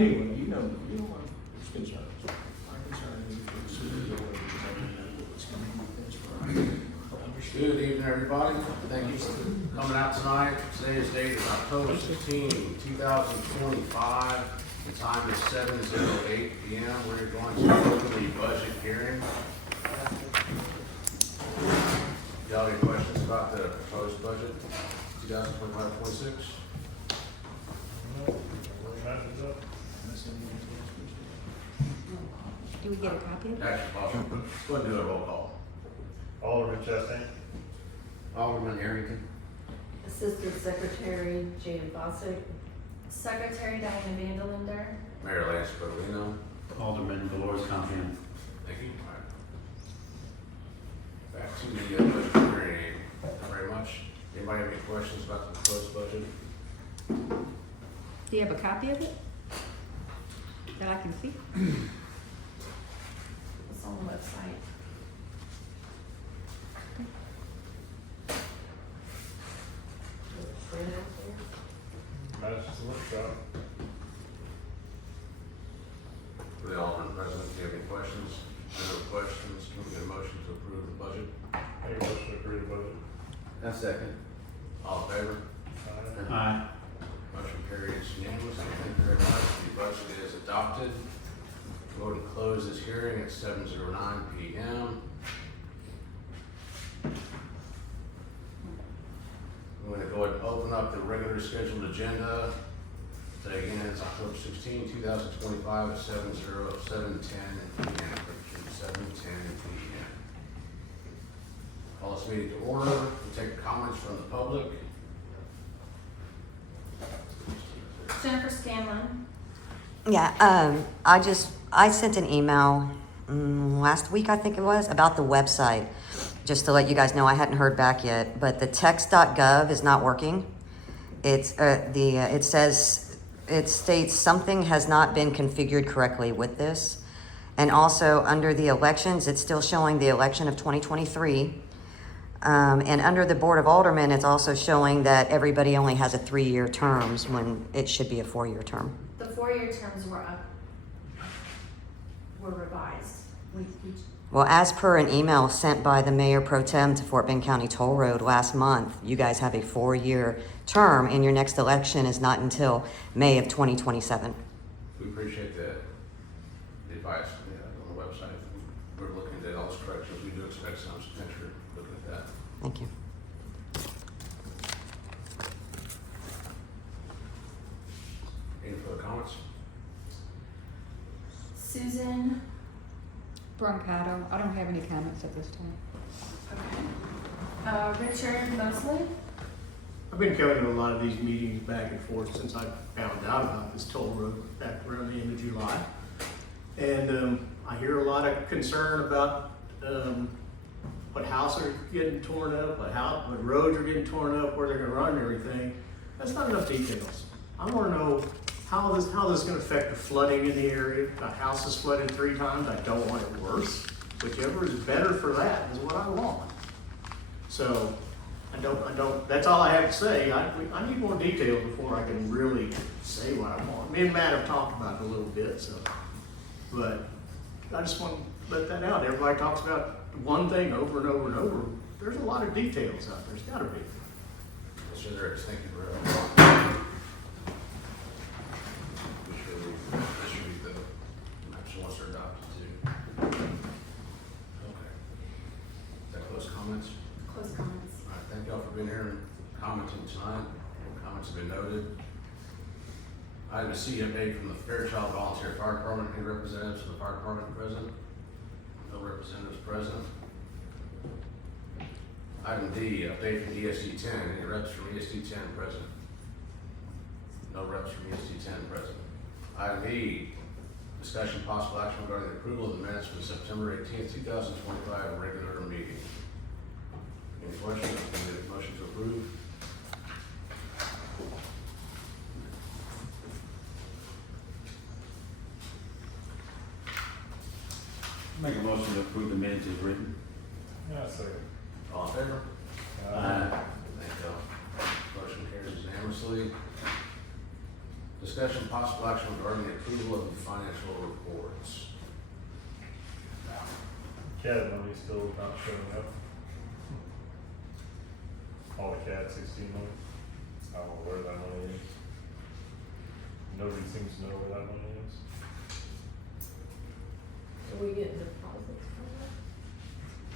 Anyway, you know what it's concerns. My concern is the city or what's coming up. Good evening, everybody. Thank you for coming out tonight. Today's date is October 16, 2025. The time is 7:08 p.m. We're going to open the budget hearing. Y'all have any questions about the proposed budget, 2025-26? Do we get a copy of it? Actually, possible. Go ahead and do a roll call. Alderman Chastain. Alderman Arrington. Assistant Secretary Jan Fossett. Secretary Diana Vandelander. Mayor Lance Berlino. Alderman Dolores Campion. Thank you. All right. Back to the budget hearing. Thank you very much. Anybody have any questions about the proposed budget? Do you have a copy of it that I can see? It's on the website. That's just a workshop. For the Alderman President, do you have any questions? No questions. Can we get a motion to approve the budget? Any motion to approve the budget? A second. All in favor? Aye. Motion carries unanimously. Thank you very much. The budget is adopted. Vote to close this hearing at 7:09 p.m. We're going to go ahead and open up the regularly scheduled agenda. Today again is October 16, 2025 at 7:10 p.m. 7:10 p.m. Call this meeting to order. We'll take comments from the public. Jennifer Scanlon. Yeah, I sent an email last week, I think it was, about the website, just to let you guys know I hadn't heard back yet, but the text.gov is not working. It states something has not been configured correctly with this. And also under the elections, it's still showing the election of 2023. And under the Board of Aldermen, it's also showing that everybody only has a 3-year terms when it should be a 4-year term. The 4-year terms were revised. Well, as per an email sent by the Mayor Pro Tem to Fort Bend County Toll Road last month, you guys have a 4-year term and your next election is not until May of 2027. We appreciate the advice on the website. We're looking at all those corrections. We do expect some potential looking at that. Thank you. Any further comments? Susan. Broncato, I don't have any comments at this time. Okay. Richard Mosley. I've been coming to a lot of these meetings back and forth since I found out about this toll road back around the end of July. And I hear a lot of concern about what houses are getting torn up, what roads are getting torn up, where they're gonna run and everything. That's not enough details. I wanna know how this is gonna affect the flooding in the area. A house is flooded 3 times, I don't want it worse. Whichever is better for that is what I want. So, that's all I have to say. I need more details before I can really say what I want. Me and Matt have talked about it a little bit, so. But I just want to let that out. Everybody talks about one thing over and over and over. There's a lot of details out there. There's gotta be. Yes, sir, there is. Thank you, Brett. This should be the maps once they're adopted too. Okay. Is that close comments? Close comments. All right, thank y'all for being here and commenting tonight. Comments have been noted. Item C, update from the Fairchilds Volunteer Fire Department. Any representatives from the fire department present? No representatives present. Item D, update from ESD 10. Any reps from ESD 10 present? No reps from ESD 10 present. Item E, discussion possible action regarding the approval of the minutes for the September 18th, 2025 regular meeting. Any questions? Can we get a motion to approve? Make a motion to approve the minutes as written. Yeah, second. All in favor? Aye. Thank you. Motion carries unanimously. Discussion possible action regarding the approval of the financial reports. CAD money still not showing up. All the CAD 16 money. I don't know where that money is. Nobody seems to know where that money is. Do we get deposits from that?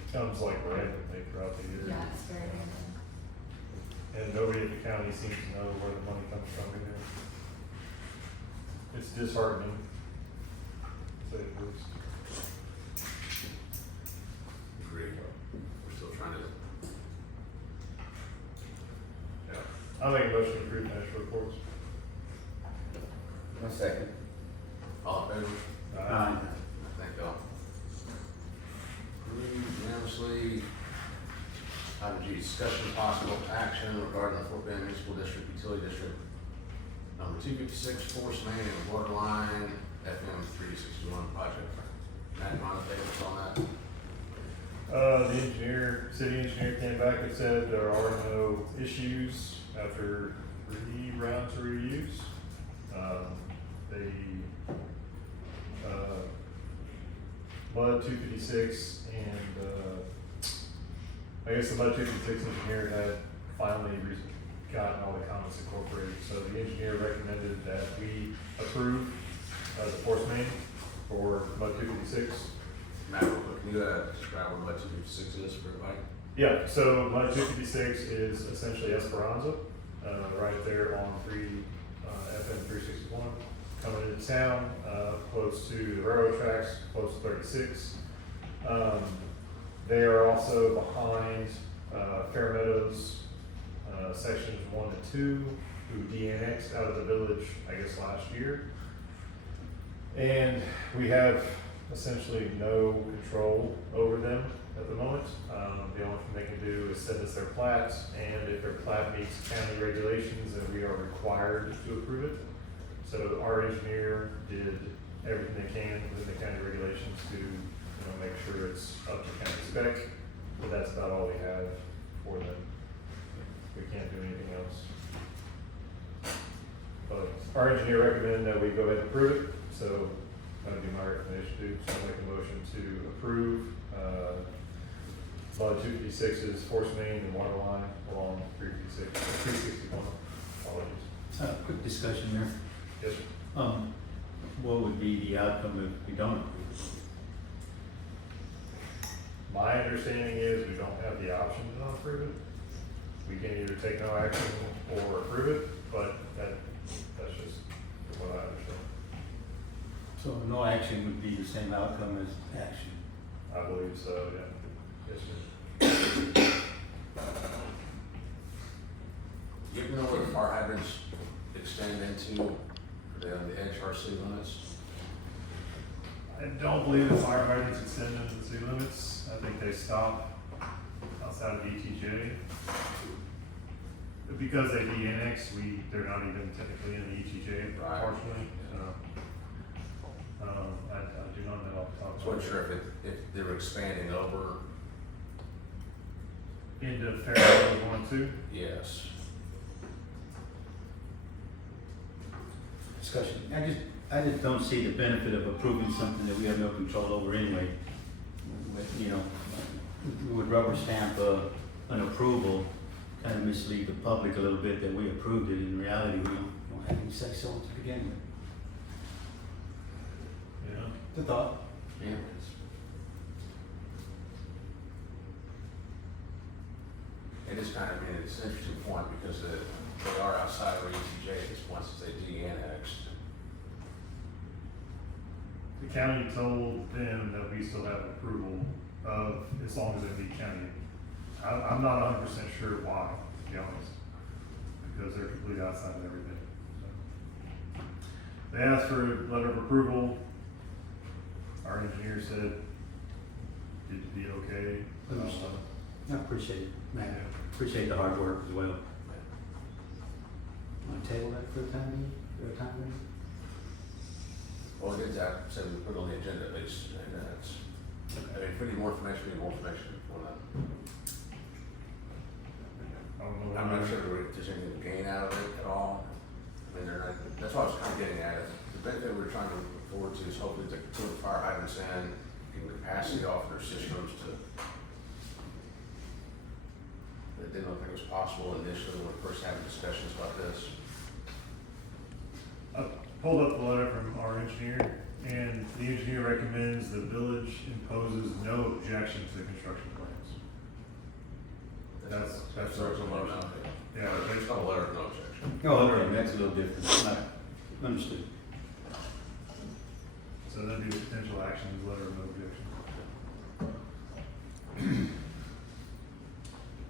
It comes like randomly throughout the year. Yeah, it's very random. And nobody at the county seems to know where the money comes from either. It's disheartening, to say the least. Agree. We're still trying to, Yeah. I'll make a motion to approve financial reports. A second. all in favor? Aye. Thank y'all. Approved unanimously. Item G, discussion possible action regarding the Fort Bend Municipal District Utility District number 256 force main and water line FM 361 project. Matt, you want to take us on that? The city engineer came back and said there are no issues after 3 rounds of reviews. Mud 256 and, I guess the Mud 256 engineer had finally gotten all the comments incorporated. So the engineer recommended that we approve, the force main for Mud 256. Matt, real quick, can you describe what Mud 256 is for everybody? Yeah, so Mud 256 is essentially Esperanza, right there on FM 361, coming into town, close to the railroad tracks, close to 36. They are also behind Fair Meadows, sections 1 and 2, who de-annexed out of the village, I guess, last year. And we have essentially no control over them at the moment. The only thing they can do is send us their plats, and if their plat meets county regulations, then we are required to approve it. So our engineer did everything they can within the county regulations to, make sure it's up to county spec, but that's about all we have for them. We can't do anything else. But our engineer recommended that we go ahead and approve it, so that would be my recommendation too. So I'll make a motion to approve, Mud 256's force main and water line along 361. Apologies. Quick discussion there. Yes, sir. What would be the outcome if we don't approve? My understanding is we don't have the option to not approve it. We can either take no action or approve it, but that's just what I understand. So no action would be the same outcome as action. I believe so, yeah. Yes, sir. You ever know where the fire hydrants extend into, are they on the HRC limits? I don't believe the fire hydrants extend into the city limits. I think they stop outside of ETJ. But because they de-annexed, they're not even technically in the ETJ, Right. partially. I do not know off the top of So my I'm head. sure if they were expanding over, Into Fairchilds 1 and 2. yes. Discussion. I just don't see the benefit of approving something that we have no control over anyway. We would rubber stamp an approval, kind of mislead the public a little bit that we approved it. In reality, we don't have any say so to begin with. Yeah. The thought. Yeah. It is kind of, it's an interesting point because they are outside of ETJ at this point since they de-annexed. The county told them that we still have approval of, as long as they meet county. I'm not 100% sure why, to be honest, because they're completely outside of everything. So, they asked for a letter of approval. Our engineer said it'd be okay. I appreciate it, man. Appreciate the hard work as well. Want to table that for a time being? For a time being? Well, we did that, so we put it on the agenda at least, and it's, if we need more information, we need more information before that. I don't know. I'm not sure if there's anything to gain out of it at all. mean, they're not, that's what I was kind of getting at. The benefit we're trying to look forward to is hopefully to put the fire hydrants in, getting capacity off their systems to. It didn't look like it was possible initially when we first had discussions about this. I pulled up the letter from our engineer, and the engineer recommends the village imposes no objection to the construction plans. That's That's our a letter motion. out there. Yeah, There's no letter of no objection. Oh, okay, that's a little different, right, understood. so that'd be the potential action, is letter of no objection.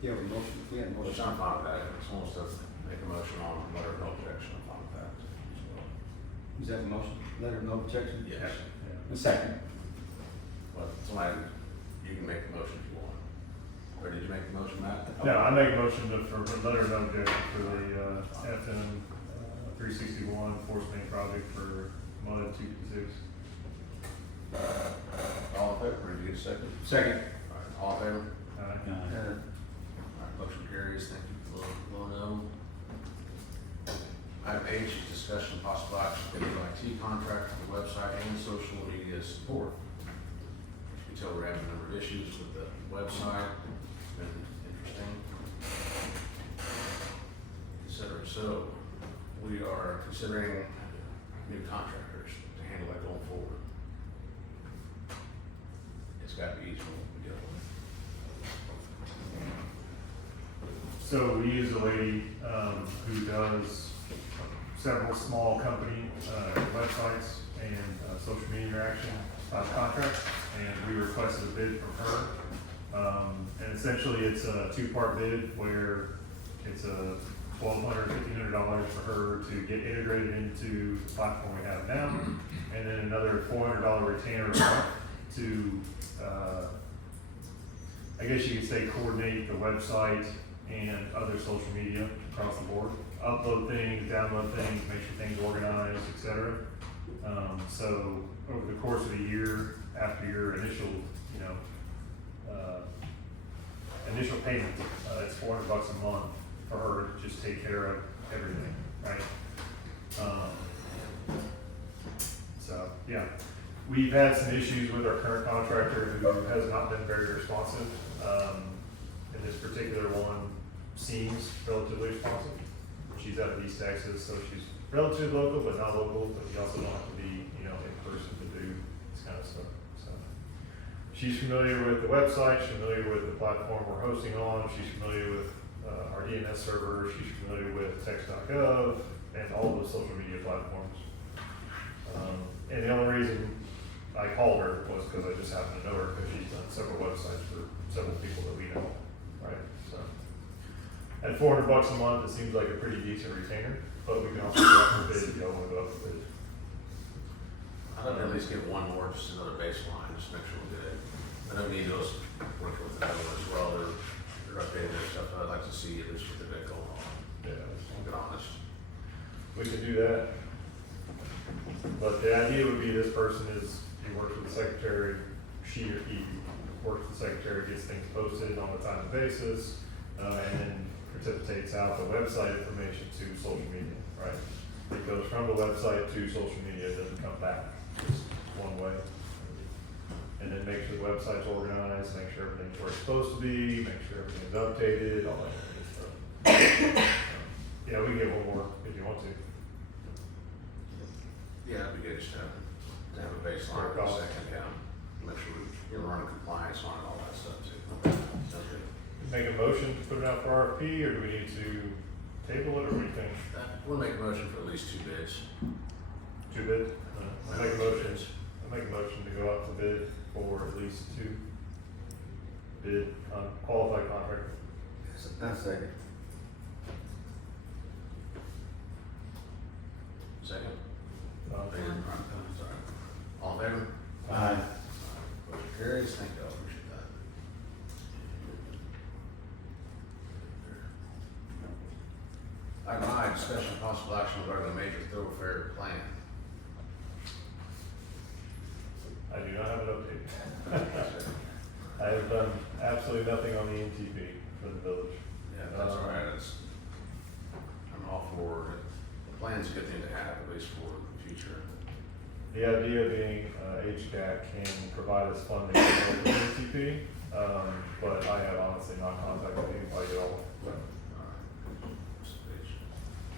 Yeah, we motion, we had a Which motion. I'm fine with that. If someone wants to make a motion on letter of no objection, I'm fine with that as well. Is that the motion, letter of no objection? Yes. Yeah. A second. But somebody, you can make a motion if you want. Or did you make the motion, Matt? No, I make a motion for letter of no objection for the, FM, 361 force main project for MUD 256. All in favor, or did you get a second? Second. All right, all in favor? Aye. All right, motion carries. Thank you for letting know. Item H is discussion of possible action for the IT contract for the website and social media support. You can tell we're having a number of issues with the website. It's been interesting, et cetera. So we are considering new contractors to handle that going forward. It's got to be easier when we deal with it. So we use a lady, who does several small company, websites and, social media interaction, contracts, and we requested a bid from her. And essentially it's a two-part bid where it's a $1,200, $1,500 for her to get integrated into the platform we have now, and then another $400 retainer a month to, I guess you could say coordinate the website and other social media across the board, upload things, download things, make sure things are organized, etc. So over the course of a year, after your initial, initial payment, it's $400 a month for her to just take care of everything, right? So, yeah, we've had some issues with our current contractor who has not been very responsive. And this particular one seems relatively responsive. She's out of East Texas, so she's relatively local, but not local, but you also don't have to be, in person to do this kind of stuff, so. She's familiar with the website, she's familiar with the platform we're hosting on, she's familiar with, our DNS server, she's familiar with text.gov and all those social media platforms. And the only reason I called her was because I just happened to know her, because she's done several websites for several people that we know, right, so. At $400 a month, it seems like a pretty decent retainer, but we can also go out for bid if y'all wanna go out for bid. I'd like to at least get one more, just another baseline, just make sure we get it. I know Nito's working with the other one as well, they're updating their stuff, but I'd like to see at least what they've got going on, Yeah, I'll get honest. we can do that. But the idea would be this person is, he works with the secretary, she or he works with the secretary, gets things posted on a timely basis, and then precipitates out the website information to social media, right? It goes from the website to social media, it doesn't come back, just one way. And then make sure the website's organized, make sure everything's where it's supposed to be, make sure everything's updated, all that good stuff. Yeah, we can get one more if you want to. Yeah, that'd be good, just to have a baseline for a second, yeah, make sure we're running compliance on it, all that stuff too. Sounds good. Make a motion to put it out for RFP, or do we need to table it, or what do you think? We'll make a motion for at least 2 bids. Two bid? I'll make a motion, I'll make a motion to go out to bid for at least 2 bid, qualified contractor. That's second. Second? Um, Sorry. All in favor? Aye. Motion carries, thank you, I appreciate that. Item I, discussion of possible action regarding the major thoroughfare plan. I do not have an update. I have done absolutely nothing on the NTP for the village. Yeah, that's all right, I'm all for it. The plan's a good thing to have, at least for the future. The idea being, HCAT can provide us funding for the NTP, but I have honestly not contacted anybody at all.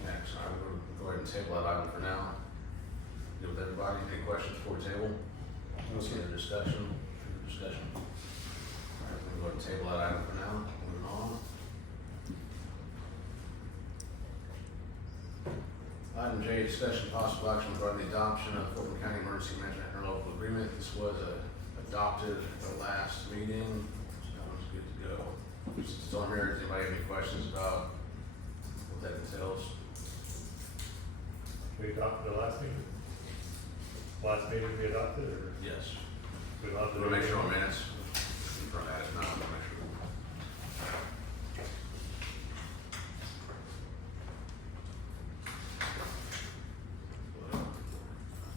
Next, I'm going to go ahead and table that item for now. Good with everybody, any questions before we table? Any other discussion? Discussion? All right, we're going to go ahead and table that item for now, moving on. Item J, discussion possible action regarding the adoption of Fulton County Emergency Management Interlocal Agreement. This was adopted at the last meeting, so that one's good to go. Still here, does anybody have any questions about what that entails? We adopted the last meeting? Last meeting we adopted, or Yes. we adopted? We'll make sure on minutes. From that, if not, we'll make sure.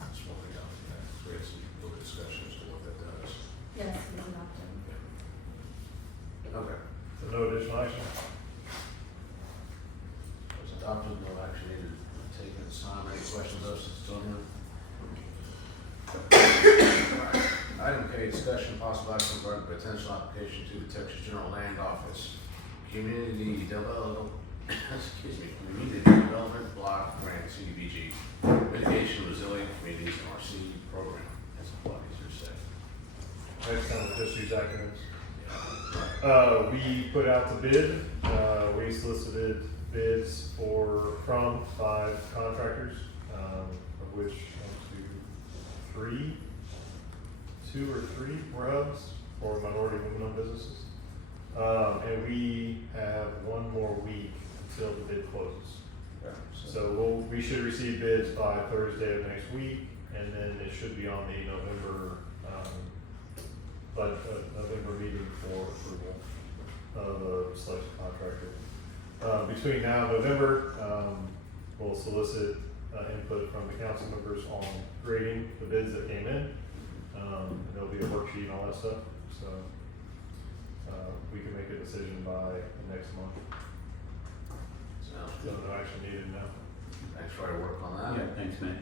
That's what we got. We had some little discussion as to what that does. Yes, we adopted. Okay. So no additional action? It was adopted, no action needed taken, signed. Any questions, those still here? Alright. Item K, discussion possible action regarding potential application to the Texas General Land Office Community Development, Community Development Block Grant, CDBG, Mitigation Resilient Communities MRC Program. That's a lot easier to say. Next time we'll just use acronyms. Right. We put out the bid, we solicited bids from 5 contractors, of which 2 or 3 were hubs for minority women-owned businesses. And we have 1 more week until the bid closes. So we should receive bids by Thursday of next week, and then it should be on the November meeting for approval of the selection contractor. Between now and November, we'll solicit input from the council members on grading the bids that came in. And there'll be a worksheet and all that stuff, so we can make a decision by the next month. Sounds So good. no action needed now. Thanks for your work on that. Yeah, thanks, man.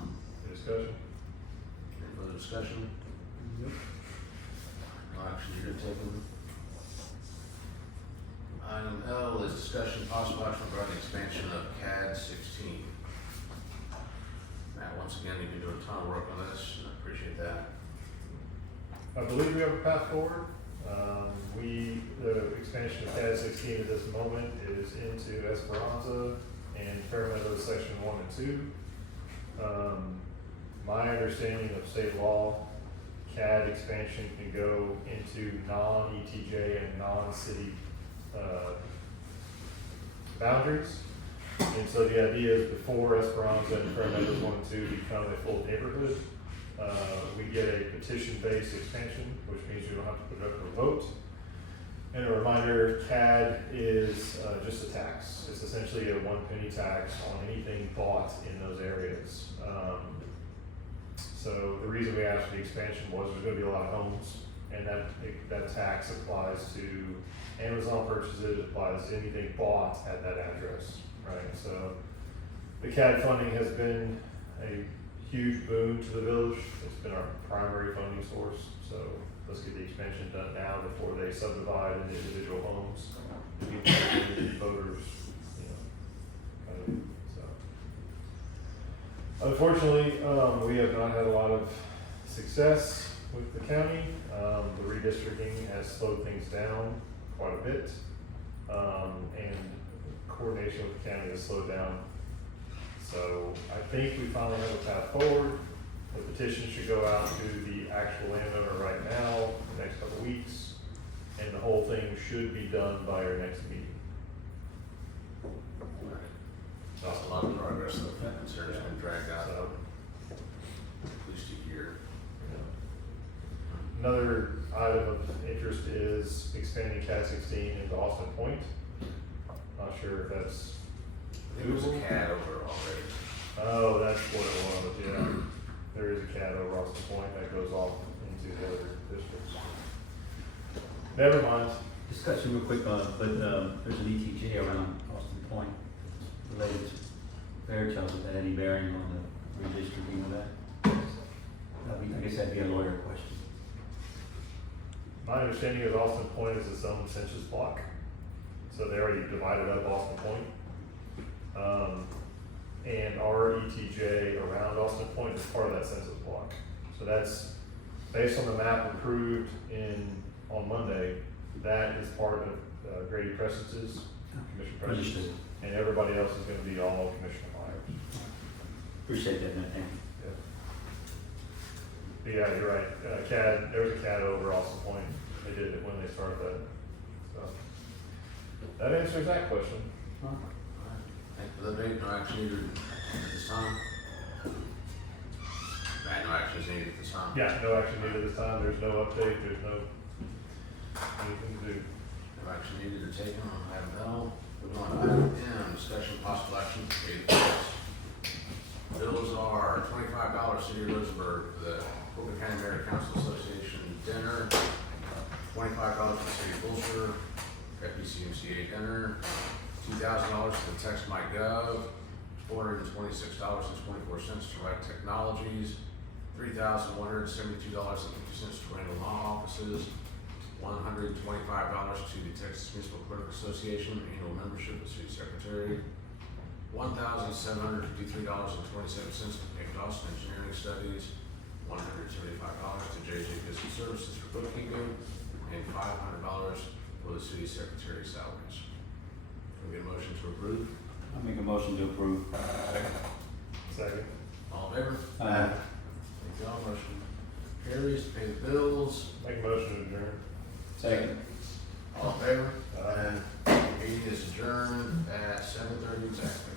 Any discussion? Any further discussion? Yep. No action needed taken. Item L is discussion possible action regarding the expansion of CAD 16. Matt, once again, you've been doing a ton of work on this, and I appreciate that. I believe we have a path forward. The expansion of CAD 16 at this moment is into Esperanza and Fairmeadows section 1 and 2. My understanding of state law, CAD expansion can go into non-ETJ and non-city boundaries. And so the idea is before Esperanza and Fairmeadows 1 and 2 become a full neighborhood, we get a petition-based expansion, which means you don't have to put it up for a vote. And a reminder, CAD is just a tax. It's essentially a 1 penny tax on anything bought in those areas. So the reason we asked for the expansion was there's gonna be a lot of homes, and that tax applies to Amazon purchases, applies to anything bought at that address, right? So the CAD funding has been a huge boon to the village. It's been our primary funding source, so let's get the expansion done now before they subdivide into individual homes. Voters, so. Unfortunately, we have not had a lot of success with the county. The redistricting has slowed things down quite a bit, and coordination with the county has slowed down. So I think we finally have a path forward. The petition should go out to the actual landowner right now, the next couple of weeks, and the whole thing should be done by our next meeting. That's a lot of progress, though. Concerns been dragged out So, at least a year. another item of interest is expanding CAD 16 into Austin Point. Not sure if that's I think there was a CAD over already. Oh, that's what it was, yeah. There is a CAD over Austin Point that goes off into the other districts. Never mind. Discussion real quick, but there's an ETJ around Austin Point related does that have any bearing on the redistricting of that? I guess that'd be a lawyer question. My understanding is Austin Point is its own census block, so they already divided up Austin Point. And our ETJ around Austin Point is part of that census block. So that's, based on the map approved on Monday, that is part of Grady Prestice's commission presence. Understood. And everybody else is gonna be all Commissioner Myers. Appreciate that, man, thank you. But yeah, you're right, CAD, there was a CAD over Austin Point, they did it when they started that, so. That answers that question. Thank you for the debate, no action needed at this time. No action is needed at this time. Yeah, no action needed this time, there's no update, there's no anything to do. No action needed or taken on item L. Moving on to item M, discussion possible action to pay the bills. Bills are $25 City of Roseburg for the Fulton County Mayor Council Association dinner, $25 for the City of Wilshire, FPCMCA dinner, $2,000 for the Text My Gov, $426.24 to Right Technologies, $3,172.50 to Randall Law Offices, $125 to the Texas Municipal Clerk Association annual membership as City Secretary, $1,753.27 to Nick Dawson Engineering Studies, $175 to JJ Business Services for bookkeeping, and $500 for the City Secretary salaries. Can we get a motion to approve? I'll make a motion to approve. Second. All in favor? Aye. Thank you all. Motion carries to pay the bills. Make a motion to adjourn. Second. All in favor? Aye. Meeting is adjourned at 7:30 exactly.